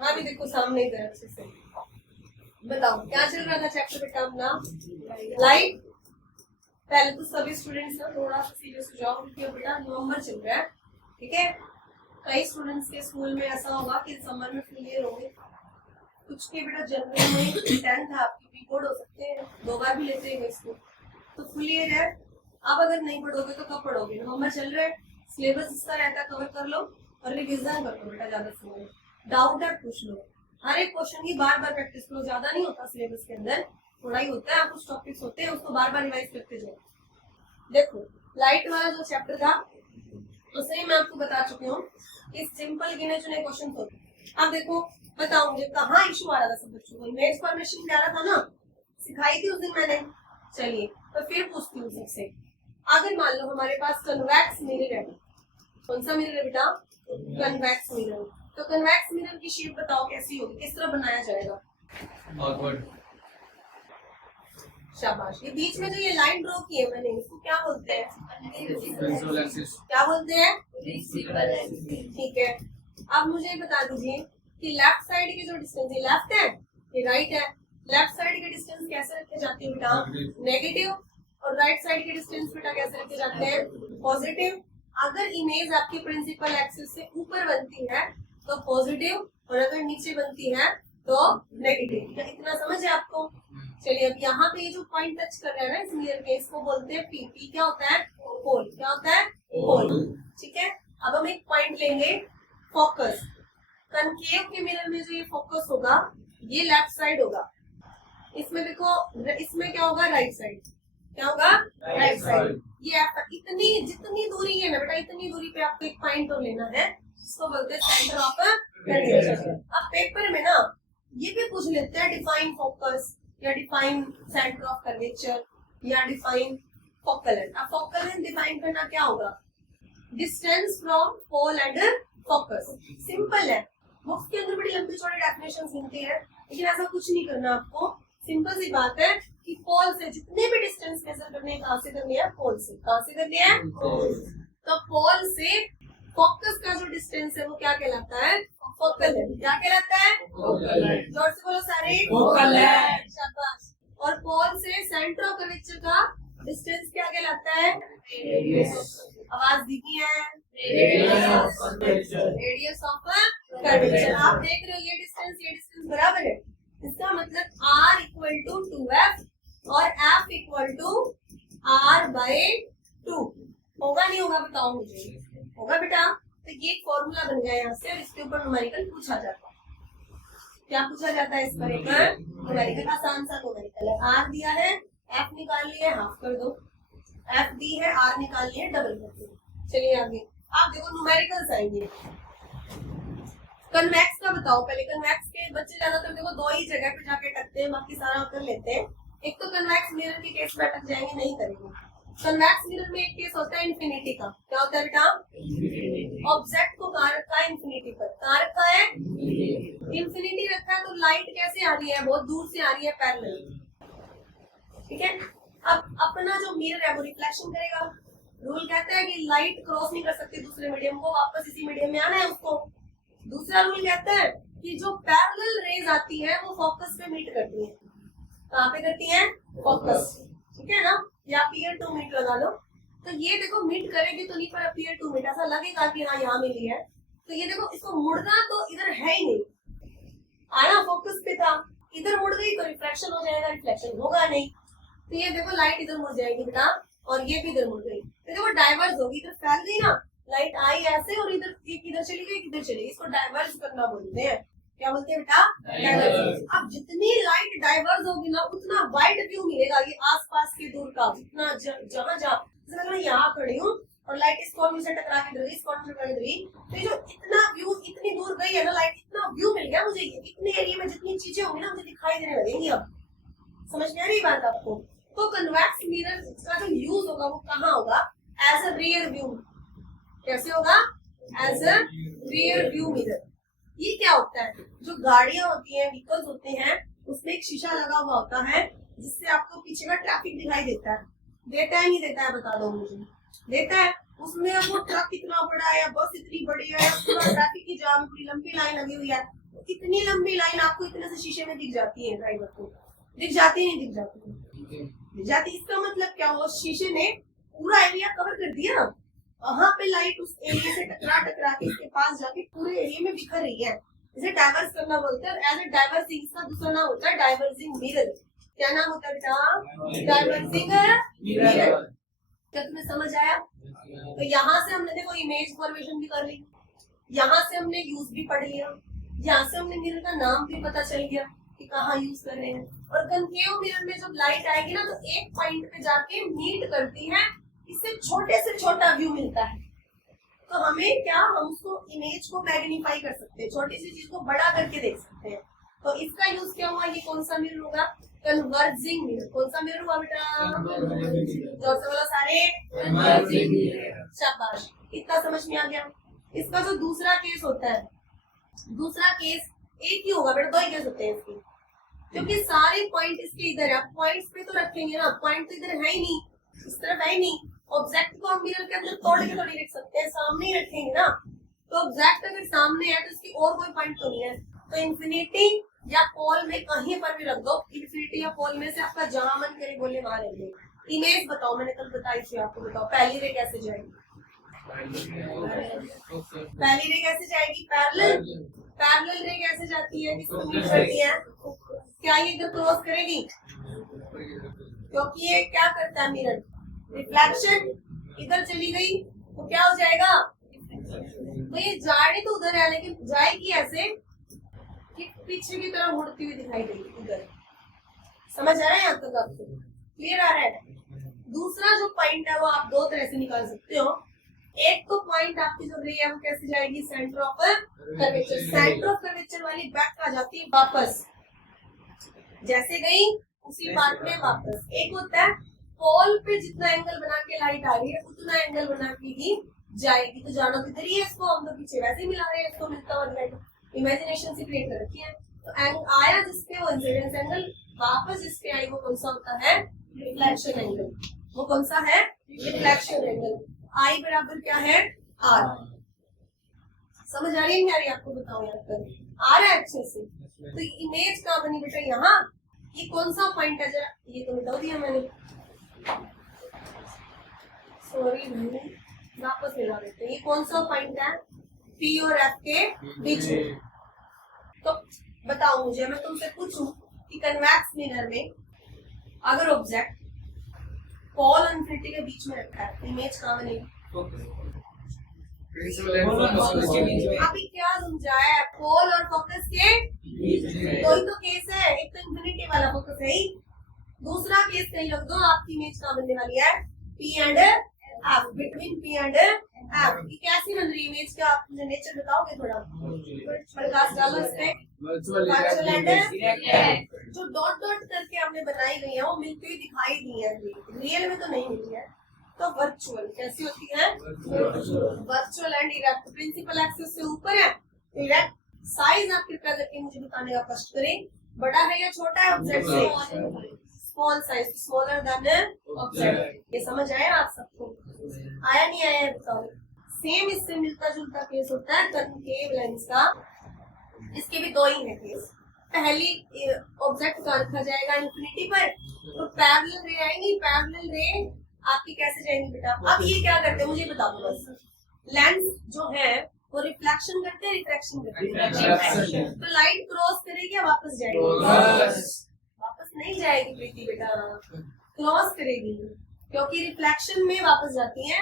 हाँ भी देखो सामने इधर अच्छे से बताओ क्या चल रहा था चैप्टर बेटा अपना लाइट। पहले तो सभी स्टूडेंट्स ना थोड़ा सा सीरियस हो जाओ क्योंकि अब बेटा नवंबर चल रहा है, ठीक है। कई स्टूडेंट्स के स्कूल में ऐसा होगा कि दिसंबर में फुल ईयर होंगे, कुछ के बेटा जनवरी में 10th है आपकी प्री बोर्ड हो सकते हैं, 2 बार भी लेते हैं इसको, तो फुल ईयर है। अब अगर नहीं पढ़ोगे तो कब पढ़ोगे, नवंबर चल रहा है, सिलेबस इसका रहता है कवर कर लो और रिविजन कर लो बेटा, ज्यादा समय डाउट पूछ लो, हर एक क्वेश्चन की बार बार प्रैक्टिस करो, ज्यादा नहीं होता सिलेबस के अंदर, थोड़ा ही होता है, कुछ टॉपिक्स होते हैं उसको बार बार रिवाइज करते जाओ। देखो लाइट वाला जो चैप्टर था उसमें मैं आपको बता चुकी हूँ कि सिंपल गिने चुने क्वेश्चन होते। अब देखो बताओ मुझे कहाँ इशू आ रहा था सब बच्चों को, इमेज फॉर्मेशन में आ रहा था ना, सिखाई थी उस दिन मैंने। चलिए तो फिर पूछती हूँ सबसे, अगर मान लो हमारे पास कन्वेक्स मिरर है, कौन सा मिरर है बेटा, कन्वेक्स मिरर, तो कन्वेक्स मिरर की शेप बताओ कैसी होगी, किस तरह बनाया जाएगा। शाबाश। ये बीच में जो ये लाइन ड्रॉ की है मैंने इसको क्या बोलते हैं, क्या बोलते हैं, ठीक है। अब मुझे बता दीजिए कि लेफ्ट साइड की जो डिस्टेंस है, लेफ्ट है ये राइट है, लेफ्ट साइड के डिस्टेंस कैसे रखे जाते हैं बेटा, नेगेटिव, और राइट साइड के डिस्टेंस बेटा कैसे रखे जाते हैं, पॉजिटिव। अगर इमेज आपकी प्रिंसिपल एक्सिस से ऊपर बनती है तो पॉजिटिव, और अगर नीचे बनती है तो नेगेटिव। क्या इतना समझ है आपको। चलिए अब यहाँ पे ये जो पॉइंट टच कर रहे हैं ना इस मिरर के, इसको बोलते हैं पी। पी क्या होता है, पोल, क्या होता है, पोल, ठीक है। अब हम एक पॉइंट लेंगे फोकस, कनकेव के मिरर में जो ये फोकस होगा ये लेफ्ट साइड होगा, इसमें देखो इसमें क्या होगा, राइट साइड, क्या होगा, राइट साइड। ये इतनी जितनी दूरी है ना बेटा, इतनी दूरी पे आपको एक पॉइंट और लेना है, इसको बोलते हैं सेंटर ऑफ कर्वेचर। अब पेपर में ना ये भी पूछ लेते हैं डिफाइन फोकस या डिफाइन सेंटर ऑफ कर्वेचर या डिफाइन फोकल लेंथ। अब फोकल लेंथ डिफाइन करना क्या होगा, distance from pole and focus. Simple है, बुक्स के अंदर बड़ी लंबी चौड़ी डेफिनेशंस मिलती है, लेकिन ऐसा कुछ नहीं करना आपको। सिंपल सी बात है कि पोल से जितने भी डिस्टेंस मेजर करने हैं, कहां से करने हैं, पोल से। कहां से करने हैं, तो पोल से फोकस का जो डिस्टेंस है वो क्या कहलाता है, फोकल लेंथ। क्या कहलाता है, जोर से बोलो सारे, फोकल लेंथ। शाबाश। और पोल से सेंटर ऑफ कर्वेचर का डिस्टेंस क्या कहलाता है, आवाज धीमी है, रेडियस ऑफ कर्वेचर। आप देख रहे हो ये डिस्टेंस बराबर है, इसका मतलब r इक्वल टू 2f और f इक्वल टू r/2। होगा नहीं होगा बताओ मुझे, होगा बेटा। तो ये फॉर्मूला बन गया यहाँ से, और इसके ऊपर न्यूमेरिकल पूछा जाता है। क्या पूछा जाता है इस पर, न्यूमेरिकल, आसान सा न्यूमेरिकल है। r दिया है, f निकाल लिए, हाफ कर दो, f दी है, r निकाल लिए, डबल कर दो। चलिए आगे आप देखो न्यूमेरिकल्स आएंगे। कन्वेक्स का बताओ पहले, कन्वेक्स के बच्चे ज्यादातर देखो 2 ही जगह पे जाके टकते हैं, बाकी सारा कर लेते हैं। एक तो कन्वेक्स मिरर के केस में अटक जाएंगे, नहीं करेंगे। कन्वेक्स मिरर में एक केस होता है इन्फिनिटी का, क्या होता है बेटा, ऑब्जेक्ट को कारक का इन्फिनिटी पर, कारक का है इन्फिनिटी रखा है, तो लाइट कैसे आ रही है, बहुत दूर से आ रही है, पैरेलल, ठीक है। अब अपना जो मिरर है वो रिफ्लेक्शन करेगा, रूल कहता है कि लाइट क्रॉस नहीं कर सकती दूसरे मीडियम को, वापस इसी मीडियम में आना है उसको। दूसरा रूल कहता है कि जो पैरेलल रेज आती है वो फोकस पे मीट करती है, कहाँ पे करती है, फोकस, ठीक है ना, या अपीयर टू मीट लगा लो। तो ये देखो मीट करेगी तो नहीं, पर अपीयर टू मीट ऐसा लगेगा कि हाँ यहाँ मिली है। तो ये देखो इसको मुड़ना तो इधर है ही नहीं, आना फोकस पे था, इधर मुड़ गई तो रिफ्लेक्शन हो जाएगा, रिफ्लेक्शन होगा नहीं। तो ये देखो लाइट इधर मुड़ जाएगी बेटा, और ये भी इधर मुड़ गई, तो देखो डाइवर्स होगी, इधर फैल गई ना, लाइट आई ऐसे और इधर एक इधर चली गई, इधर चली गई, इसको डाइवर्स करना बोलते हैं। क्या बोलते हैं बेटा, डाइवर्स। अब जितनी लाइट डाइवर्स होगी ना उतना वाइड व्यू मिलेगा ये आसपास के दूर का, जितना जहां जहां, जैसे मैं यहाँ खड़ी हूँ और लाइट इस कॉर्नर से टकरा के इधर गई, इस कॉर्नर से टकरा के इधर गई, तो जो इतना व्यू, इतनी दूर गई है ना लाइट, इतना व्यू मिल गया मुझे, इतने एरिया में जितनी चीजें होंगी ना मुझे दिखाई देने लगेंगी। अब समझ में आ रही बात आपको। तो कन्वेक्स मिरर का जो यूज होगा वो कहाँ होगा, एज अ रियर व्यू। कैसे होगा, as a rear view mirror. ये क्या होता है, जो गाड़ियां होती हैं, व्हीकल्स होते हैं, उसमें एक शीशा लगा हुआ होता है जिससे आपको पीछे का ट्रैफिक दिखाई देता है। देता है नहीं देता है, बता दो मुझे। देता है। उसमें वो ट्रक इतना बड़ा है या बस इतनी बड़ी है या पूरा ट्रैफिक की जाम, पूरी लंबी लाइन लगी हुई है, इतनी लंबी लाइन आपको इतने से शीशे में दिख जाती है, ड्राइवर को दिख जाती है, नहीं दिख जाती, दिख जाती। इसका मतलब क्या हुआ, शीशे ने पूरा एरिया कवर कर दिया, वहां पे लाइट उस एरिया से टकरा टकरा के इसके पास जाके पूरे एरिया में बिखर रही है, इसे डाइवर्स करना बोलते हैं। एज ए डाइवर्सिंग, इसका दूसरा नाम होता है डाइवर्सिंग मिरर। क्या नाम होता है बेटा, डाइवर्सिंग मिरर। क्या तुम्हें समझ आया? तो यहाँ से हमने देखो इमेज फॉर्मेशन भी कर ली, यहाँ से हमने यूज भी पढ़ लिया, यहाँ से हमने मिरर का नाम भी पता चल गया कि कहाँ यूज कर रहे हैं। और कनकेव मिरर में जब लाइट आएगी ना, तो एक पॉइंट पे जाके मीट करती है, इससे छोटे से छोटा व्यू मिलता है। तो हमें क्या, हम उसको इमेज को मैग्नीफाई कर सकते हैं, छोटी सी चीज को बड़ा करके देख सकते हैं। तो इसका यूज क्या हुआ, ये कौन सा मिरर होगा, कन्वर्जिंग मिरर। कौन सा मिरर हुआ बेटा, जोर से बोलो सारे, कन्वर्जिंग मिरर। शाबाश, इतना समझ में आ गया। इसका जो दूसरा केस होता है, दूसरा केस एक ही होगा बेटा, दो ही केस होते हैं इसके, क्योंकि सारे पॉइंट इसके इधर है। पॉइंट्स पे तो रखेंगे ना, पॉइंट तो इधर है ही नहीं, इस तरफ है ही नहीं। ऑब्जेक्ट को हम मिरर के अंदर तोड़ के थोड़ी रख सकते हैं, सामने ही रखेंगे ना। तो ऑब्जेक्ट अगर सामने है तो इसकी और कोई पॉइंट तो नहीं है। तो इंफिनिटी या पोल में कहीं पर भी रख दो, इंफिनिटी या पोल में से आपका जहां मन करे बोले वहां रख दो। इमेज बताओ, मैंने कल बताई थी आपको, बताओ पहली रे कैसे जाएगी, पहली रे कैसे जाएगी, पैरेलल। पैरेलल रे कैसे जाती है, किसको मीट करती है, क्या ये इधर क्रॉस करेगी, क्योंकि ये क्या करता है मिरर, रिफ्लेक्शन। इधर चली गई तो क्या हो जाएगा, तो ये जा रही तो उधर है, लेकिन जाएगी ऐसे कि पीछे की तरफ मुड़ती हुई दिखाई देगी उधर। समझ आ रहा है यहाँ तक आपको, क्लियर आ रहा है? दूसरा जो पॉइंट है वो आप दो तरह से निकाल सकते हो। एक तो पॉइंट आपकी जो रे है वो कैसे जाएगी, centre of curvature. Centre of curvature वाली बैक आ जाती है वापस, जैसे गई उसी पार्ट में वापस। एक होता है पोल पे जितना एंगल बना के लाइट आ रही है उतना एंगल बना के ही जाएगी, तो जाना किधर ही है, इसको हम तो पीछे वैसे ही मिला रहे हैं, इसको मिलता हुआ लाइट इमेजिनेशन से क्रिएट कर रखी है। तो आया जिसपे वो इंसिडेंस एंगल, वापस जिसपे आई वो कौन सा होता है, रिफ्लेक्शन एंगल। वो कौन सा है, रिफ्लेक्शन एंगल। आई बराबर क्या है, आर। समझ आ रही है नहीं आ रही आपको, बताओ यहाँ पर आ रहा है अच्छे से। तो इमेज कहाँ बनी बेटा, यहाँ। ये कौन सा पॉइंट है, जरा ये तो मिटा दिया मैंने, सॉरी वापस मिला देते हैं। ये कौन सा पॉइंट है, पी और एफ के बीच में। तो बताओ मुझे, मैं तुमसे पूछूं कि कन्वेक्स मिरर में अगर ऑब्जेक्ट पोल और इंफिनिटी के बीच में रखा है तो इमेज कहाँ बनेगी, अभी क्या समझाया, पोल और फोकस के दो ही तो केस है, एक तो इंफिनिटी वाला फोकस है ही, दूसरा केस कहीं रख दो, आपकी इमेज कहाँ बनने वाली है, P and F, between P and F. ये कैसी बन रही इमेज, का आप मुझे नेचर बताओगे थोड़ा, प्रकाश डालो इस पे। वर्चुअल एंड जो डॉट डॉट करके आपने बनाई गई है वो मिलती हुई दिखाई दी है, रियल में तो नहीं मिली है। तो वर्चुअल कैसी होती है, virtual and erect. Principal axis से ऊपर है, इरेक्ट। साइज आप कृपया करके मुझे बताने का कष्ट करें, बड़ा है या छोटा है ऑब्जेक्ट से, small size, smaller than object. ये समझ आया आप सबको, आया नहीं आया बताओ। सेम इससे मिलता जुलता केस होता है कनकेव लेंस का, इसके भी दो ही है केस। पहली ऑब्जेक्ट का रखा जाएगा इंफिनिटी पर, तो पैरेलल रे आएंगी, पैरेलल रे आपकी कैसे जाएंगी बेटा। अब ये क्या करते हैं मुझे बता दो बस, लेंस जो है वो रिफ्लेक्शन करते हैं, रिफ्रैक्शन करते हैं। तो लाइट क्रॉस करेगी या वापस जाएगी, वापस नहीं जाएगी प्रीति बेटा, क्रॉस करेगी, क्योंकि रिफ्लेक्शन में वापस जाती है,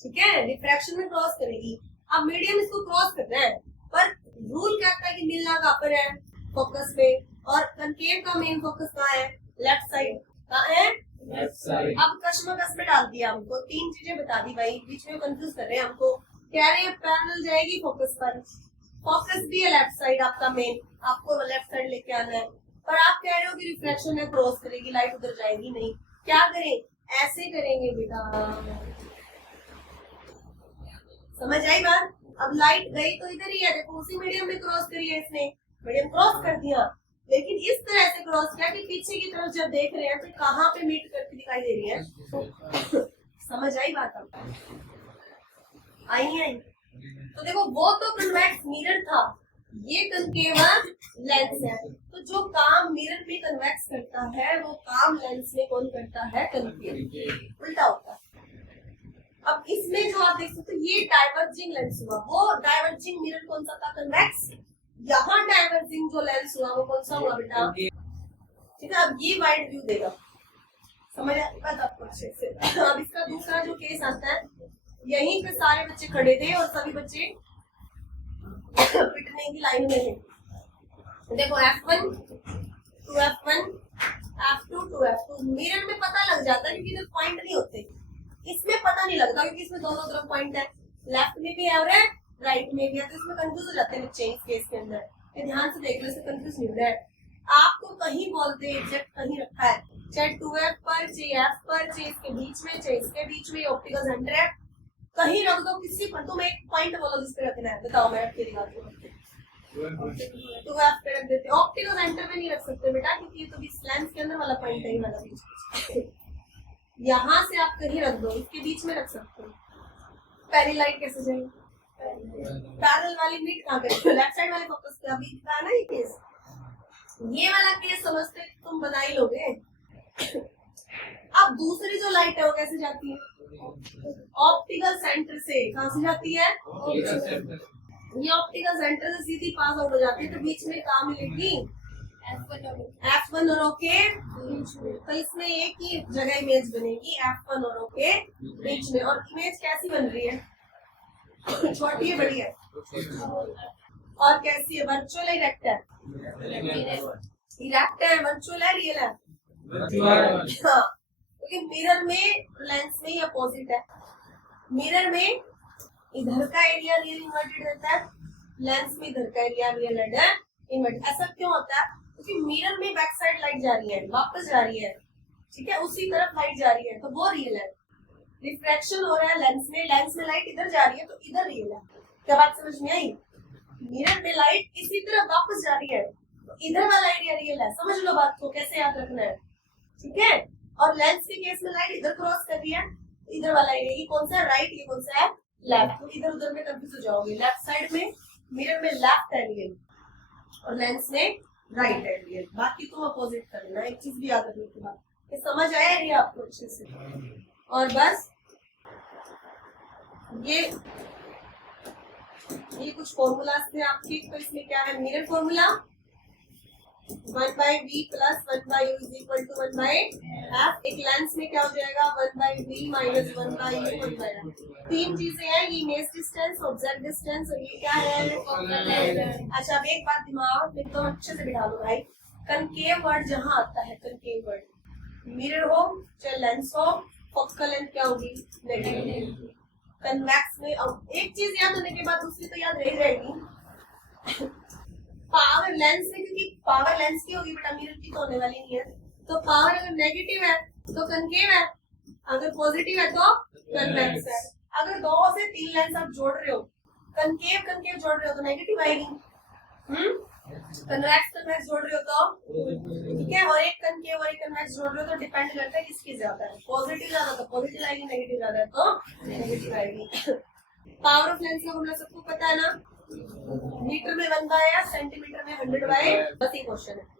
ठीक है, रिफ्रैक्शन में क्रॉस करेगी। अब मीडियम इसको क्रॉस कर रहा है, पर रूल कहता है कि मिलना कहाँ पर है, फोकस पे, और कनकेव का मेन फोकस कहाँ है, लेफ्ट साइड। कहाँ है, लेफ्ट साइड। अब कश्मकश में डाल दिया हमको, तीन चीजें बता दी भाई, बीच में कंफ्यूज कर रहे हैं हमको। कह रहे हैं पैरेलल जाएगी फोकस पर, फोकस भी है लेफ्ट साइड आपका मेन, आपको लेफ्ट साइड लेके आना है, पर आप कह रहे हो कि रिफ्लेक्शन में क्रॉस करेगी, लाइट उधर जाएगी नहीं। क्या करें, ऐसे करेंगे बेटा, समझ आई बात। अब लाइट गई तो इधर ही है, देखो उसी मीडियम में क्रॉस करी है इसने, मीडियम क्रॉस कर दिया, लेकिन इस तरह से क्रॉस किया कि पीछे की तरफ जब देख रहे हैं तो कहाँ पे मीट करके दिखाई दे रही है। समझ आई बात आपको, आई नहीं आई। तो देखो वो तो कन्वेक्स मिरर था, ये कंकेव लेंस है। तो जो काम मिरर में कन्वेक्स करता है वो काम लेंस में कौन करता है? कंकेव। उल्टा होता है। अब इसमें जो आप देख सकते हो ये डाइवर्जिंग लेंस हुआ, वो डाइवर्जिंग मिरर कौन सा था? कन्वेक्स। यहाँ डाइवर्जिंग जो लेंस हुआ वो कौन सा हुआ बेटा? ठीक है, अब ये वाइड व्यू देगा, समझ आती बात आपको अच्छे से। अब इसका दूसरा जो केस आता है, यहीं पे सारे बच्चे खड़े थे और सभी बच्चे पिटने की लाइन में थे। देखो F1 to F1 F2 to F2 mirror में पता लग जाता है क्योंकि इधर पॉइंट नहीं होते, इसमें पता नहीं लगता क्योंकि इसमें दोनों तरफ पॉइंट है, लेफ्ट में भी है और राइट में भी है, तो इसमें कंफ्यूज हो जाते हैं बच्चे इस केस के अंदर। ध्यान से देख लो, इससे कंफ्यूज नहीं हो रहा है। आपको कहीं बोलते एग्जैक्ट कहीं रखा है, चाहे 2F पर, चाहे F पर, चाहे इसके बीच में, चाहे इसके बीच में, ऑप्टिकल सेंटर है, कहीं रख दो किसी पर। तुम एक पॉइंट बोलो जिस पे रखना है, बताओ मैं आपके दिखाती हूँ। 2F पे रख देते, ऑप्टिकल सेंटर में नहीं रख सकते बेटा क्योंकि ये तो बीच लेंस के अंदर वाला पॉइंट है, वाला बीच। यहाँ से आप कहीं रख दो, इसके बीच में रख सकते हो। पहली लाइट कैसे जाएगी? पैरेलल वाली मीट कहाँ करेंगे? लेफ्ट साइड वाले फोकस पे। अभी था ना ये केस, ये वाला केस समझते तुम बना ही लोगे। अब दूसरी जो लाइट है वो कैसे जाती है? ऑप्टिकल सेंटर से। कहाँ से जाती है? ये ऑप्टिकल सेंटर से सीधी पास आउट हो जाती है, तो बीच में कहाँ मिलेगी? F1 और O के बीच में। तो इसमें एक ही जगह इमेज बनेगी F1 और O के बीच में। और इमेज कैसी बन रही है? छोटी है, बड़ी है? और कैसी है? वर्चुअल है, इरेक्ट है? इरेक्ट है, वर्चुअल है, रियल है? हाँ, क्योंकि मिरर में लेंस में ही अपोजिट है। मिरर में इधर का एरिया रियल इन्वर्टेड रहता है, लेंस में इधर का एरिया रियल इन्वर्टेड। ऐसा क्यों होता है? क्योंकि मिरर में बैक साइड लाइट जा रही है, वापस जा रही है, ठीक है, उसी तरफ लाइट जा रही है, तो वो रियल है। रिफ्रैक्शन हो रहा है लेंस में लाइट इधर जा रही है, तो इधर रियल है। क्या बात समझ में आई? मिरर में लाइट इसी तरफ वापस जा रही है, तो इधर वाला एरिया रियल है। समझ लो बात को, कैसे याद रखना है, ठीक है। और लेंस के केस में लाइट इधर क्रॉस कर रही है, इधर वाला एरिया, ये कौन सा है? राइट, ये कौन सा है? लेफ्ट। तो इधर उधर में कंफ्यूज हो जाओगे। लेफ्ट साइड में मिरर में लेफ्ट है रियल और लेंस में राइट है रियल, बाकी तुम अपोजिट कर लेना। एक चीज भी याद रखने के बाद, ये समझ आया ये आपको अच्छे से? और बस ये कुछ फॉर्मूलाज थे आपके। तो इसमें क्या है? Mirror formula 1/v plus 1/u is equal to 1/f। एक लेंस में क्या हो जाएगा? 1/v minus 1/u 1/f। तीन चीजें हैं, ये इमेज डिस्टेंस, ऑब्जेक्ट डिस्टेंस, और ये क्या है? अच्छा, अब एक बात दिमाग में तो अच्छे से बिठा लो भाई, कनकेव वर्ड जहाँ आता है, कनकेव वर्ड, मिरर हो चाहे लेंस हो, फोकल लेंथ क्या होगी? नेगेटिव। कन्वेक्स में अब एक चीज याद होने के बाद दूसरी तो याद रह जाएगी। पावर लेंस में, क्योंकि पावर लेंस की होगी बेटा, मिरर की तो होने वाली नहीं है। तो पावर अगर नेगेटिव है तो कनकेव है, अगर पॉजिटिव है तो कन्वेक्स है। अगर 2 से 3 लेंस आप जोड़ रहे हो, कनकेव जोड़ रहे हो तो नेगेटिव आएगी, कन्वेक्स जोड़ रहे हो तो ठीक है, और एक कनकेव और एक कन्वेक्स जोड़ रहे हो तो डिपेंड करता है किसकी ज्यादा है। पॉजिटिव ज्यादा तो पॉजिटिव आएगी, नेगेटिव ज्यादा है तो नेगेटिव आएगी। पावर ऑफ लेंस का फॉर्मूला सबको पता है ना? मीटर में 1/f, सेंटीमीटर में 100/, बस ये क्वेश्चन है।